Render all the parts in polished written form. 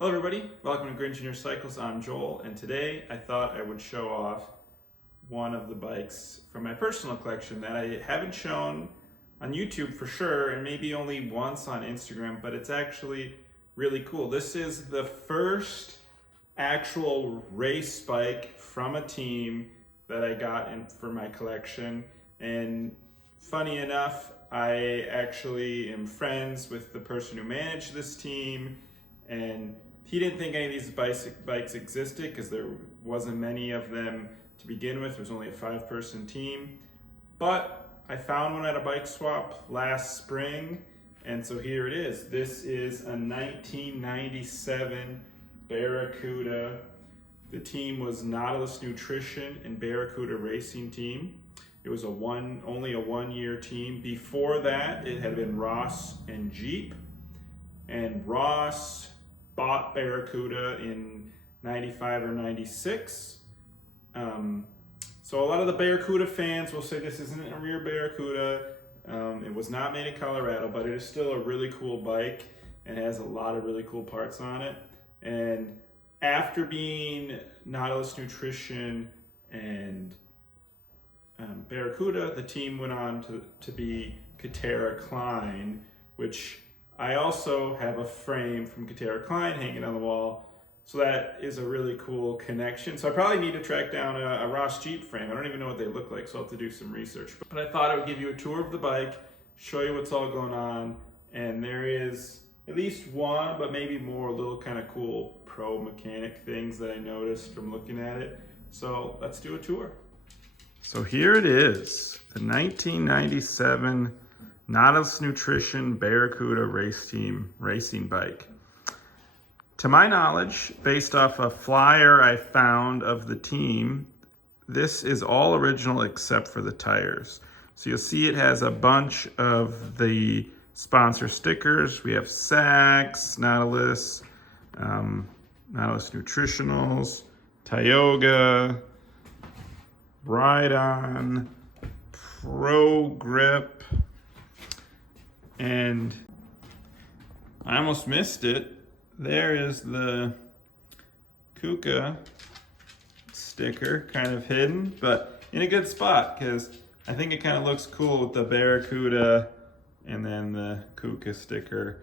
Hello everybody, welcome to Green Engineer Cycles. I'm Joel, and today I thought I would show off one of the bikes from my personal collection that I haven't shown on YouTube for sure, and maybe only once on Instagram, but it's actually really cool. This is the first actual race bike from a team that I got in for my collection, and funny enough, I actually am friends with the person who managed this team, and he didn't think any of these bikes existed because there wasn't many of them to begin with. There was only a 5-person team. But I found one at a bike swap last spring, and so here it is. This is a 1997 Barracuda. The team was Nautilus Nutrition and Barracuda Racing Team. It was only a one-year team. Before that, it had been Ross and Jeep. And Ross bought Barracuda in 95 or 96. So a lot of the Barracuda fans will say this isn't a rear Barracuda. It was not made in Colorado, but it is still a really cool bike and has a lot of really cool parts on it. And after being Nautilus Nutrition and Barracuda, the team went on to be Klein, which I also have a frame from Klein hanging on the wall, so that is a really cool connection. So I probably need to track down a Ross Jeep frame. I don't even know what they look like, so I'll have to do some research. But I thought I would give you a tour of the bike, show you what's all going on, and there is at least one, but maybe more, little kind of cool pro mechanic things that I noticed from looking at it. So let's do a tour. So here it is, the 1997 Nautilus Nutrition Barracuda Race Team racing bike. To my knowledge, based off a flyer I found of the team, this is all original except for the tires. So you'll see it has a bunch of the sponsor stickers. We have Saks, Nautilus, Nautilus Nutritionals, Tioga, Ride On, Pro Grip, and I almost missed it. There is the Kooka sticker, kind of hidden, but in a good spot because I think it kind of looks cool with the Barracuda and then the Kooka sticker,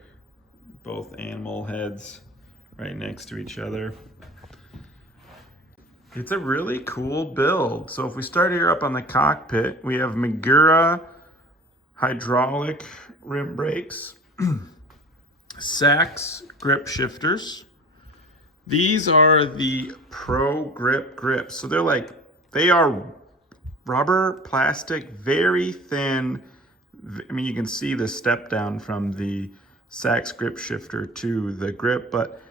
both animal heads right next to each other. It's a really cool build. So if we start here up on the cockpit, we have Magura hydraulic rim brakes, Saks grip shifters. These are the Pro Grip grips. So they are rubber, plastic, very thin. I mean, you can see the step down from the Saks grip shifter to the grip, but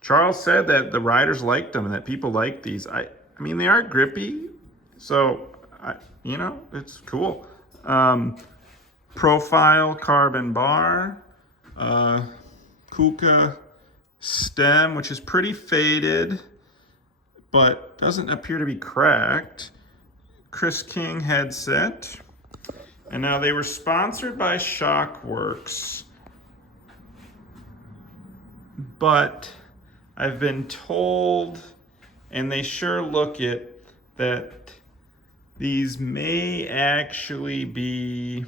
Charles said that the riders liked them and that people like these. I mean, they are grippy, so it's cool. Profile carbon bar, Kooka stem, which is pretty faded, but doesn't appear to be cracked. Chris King headset. And now they were sponsored by Shockworks, but I've been told, and they sure look it, that these may actually be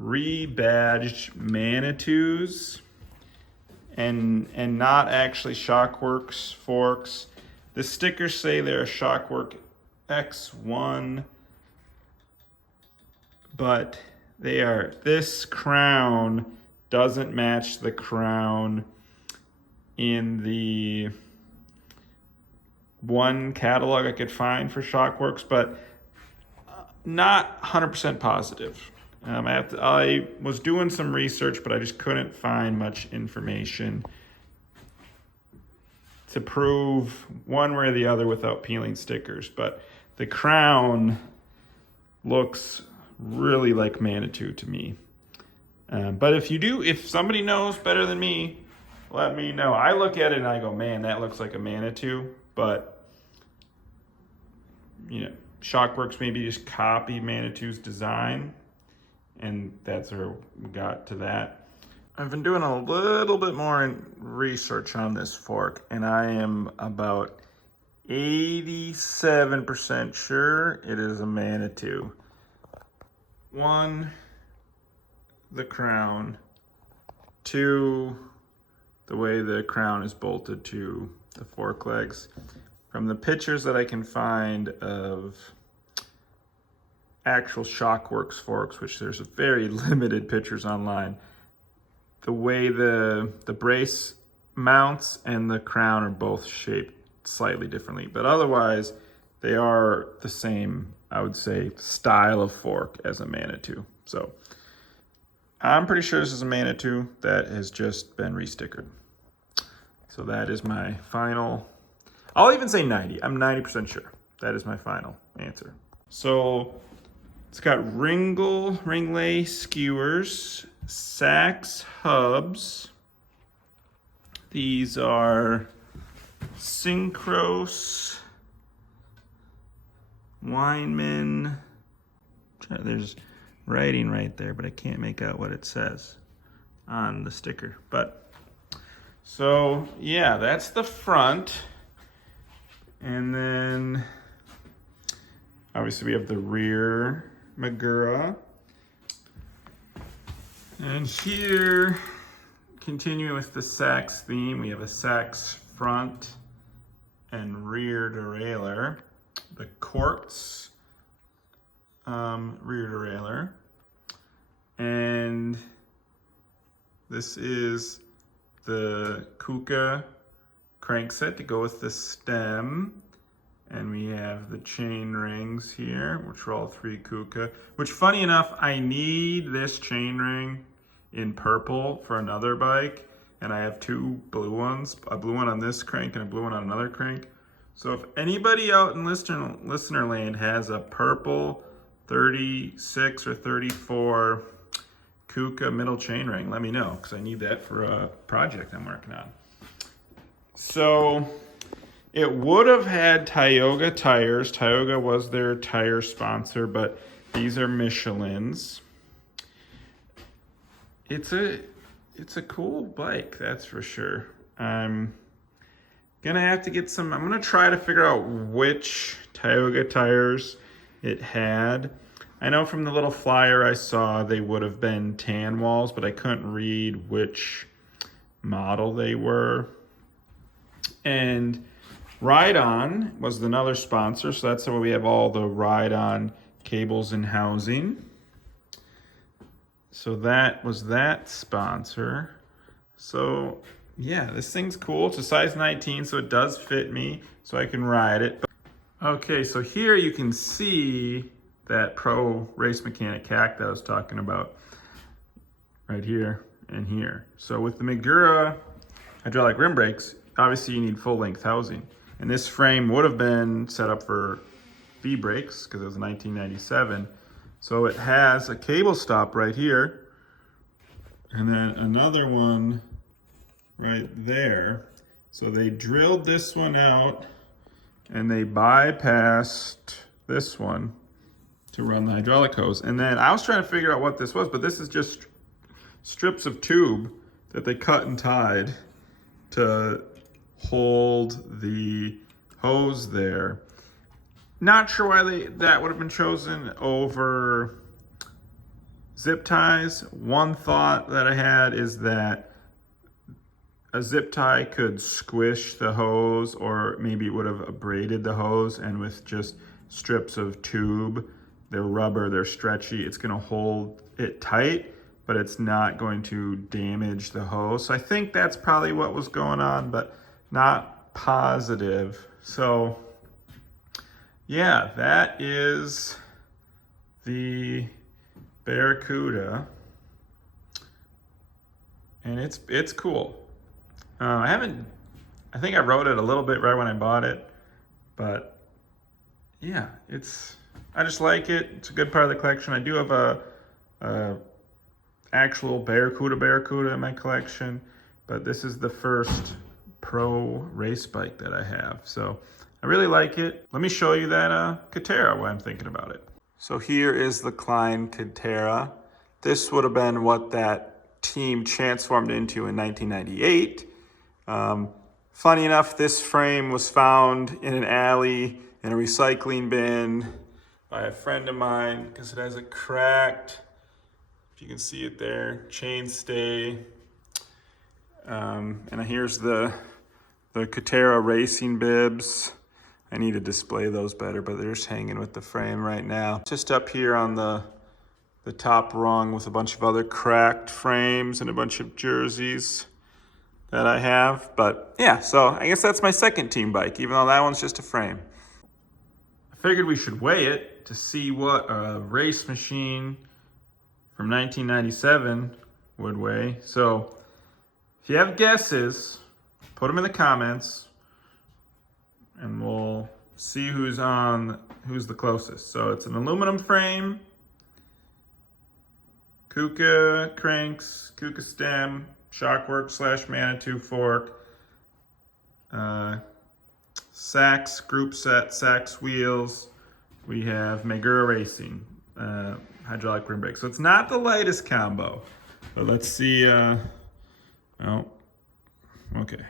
rebadged Manitous and not actually Shockworks forks. The stickers say they're a Shockwork X1, but this crown doesn't match the crown in the one catalog I could find for Shockworks, but not 100% positive. I was doing some research, but I just couldn't find much information to prove one way or the other without peeling stickers. But the crown looks really like Manitou to me. But if somebody knows better than me, let me know. I look at it and I go, man, that looks like a Manitou, but Shockworks maybe just copy Manitou's design, and that's where we got to that. I've been doing a little bit more research on this fork, and I am about 87% sure it is a Manitou. One, the crown. Two, the way the crown is bolted to the fork legs. From the pictures that I can find of actual Shockworks forks, which there's very limited pictures online, the way the brace mounts and the crown are both shaped slightly differently, but otherwise they are the same, I would say, style of fork as a Manitou. So I'm pretty sure this is a Manitou that has just been restickered. So that is my final, I'll even say 90. I'm 90% sure. That is my final answer. So it's got ringlay skewers, Sachs hubs. These are Synchros Weinman. There's writing right there, but I can't make out what it says on the sticker. But so yeah, that's the front. And then obviously we have the rear Magura. And here, continuing with the Sachs theme, we have a Sachs front and rear derailleur. The Quartz rear derailleur. And this is the Kooka crankset to go with the stem. And we have the chain rings here, which are all 3 Kooka. Which, funny enough, I need this chain ring in purple for another bike. And I have 2 blue ones, a blue one on this crank and a blue one on another crank. So if anybody out in listener land has a purple 36 or 34 Kooka middle chain ring, let me know, because I need that for a project I'm working on. So it would have had Tioga tires. Tioga was their tire sponsor, but these are Michelin's. It's a cool bike, that's for sure. I'm gonna have to get some, I'm gonna try to figure out which Tioga tires it had. I know from the little flyer I saw they would have been tan walls, but I couldn't read which model they were. And Ride On was another sponsor, so that's why we have all the Ride On cables and housing. So that was that sponsor. So yeah, this thing's cool. It's a size 19, so it does fit me, so I can ride it. Okay, so here you can see that Pro Race Mechanic hack that I was talking about right here and here. So with the Magura hydraulic rim brakes, obviously you need full length housing. And this frame would have been set up for V brakes because it was 1997. So it has a cable stop right here and then another one right there. So they drilled this one out and they bypassed this one to run the hydraulic hose. And then I was trying to figure out what this was, but this is just strips of tube that they cut and tied to hold the hose there. Not sure why that would have been chosen over zip ties. One thought that I had is that a zip tie could squish the hose, or maybe it would have abraded the hose, and with just strips of tube, they're rubber, they're stretchy, it's gonna hold it tight, but it's not going to damage the hose. So I think that's probably what was going on, but not positive. So yeah, that is the Barracuda, and it's cool. I think I rode it a little bit right when I bought it, but yeah, I just like it. It's a good part of the collection. I do have a actual Barracuda in my collection, but this is the first pro race bike that I have. So I really like it. Let me show you that Katera while I'm thinking about it. So here is the Klein Katera. This would have been what that team transformed into in 1998. Funny enough, this frame was found in an alley in a recycling bin by a friend of mine because it has a cracked, if you can see it there, chainstay. And here's the Pro Racing bibs. I need to display those better, but they're just hanging with the frame right now. Just up here on the top rung with a bunch of other cracked frames and a bunch of jerseys that I have. But yeah, so I guess that's my second team bike, even though that one's just a frame. I figured we should weigh it to see what a race machine from 1997 would weigh. So if you have guesses, put them in the comments and we'll see who's the closest. So it's an aluminum frame, Kooka cranks, Kooka stem, Shockworks / Manitou fork, Sachs group set, Sachs wheels. We have Magura Racing hydraulic rim brake. So it's not the lightest combo, but let's see. Oh, okay.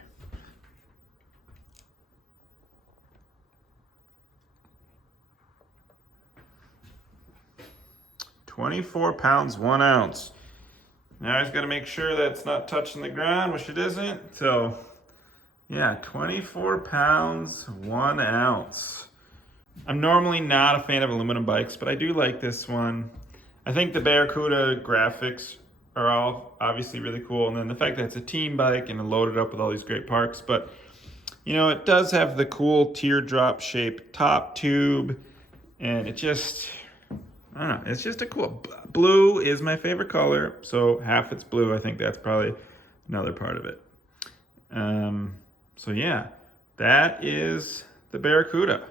£24 1 ounce. Now I just got to make sure that's not touching the ground, which it isn't. So yeah, 24 pounds 1 ounce. I'm normally not a fan of aluminum bikes, but I do like this one. I think the Barracuda graphics are all obviously really cool, and then the fact that it's a team bike and loaded up with all these great parts. But you know, it does have the cool teardrop shaped top tube, and it just, I don't know, it's just a cool, blue is my favorite color, so half it's blue. I think that's probably another part of it. So yeah, that is the Barracuda.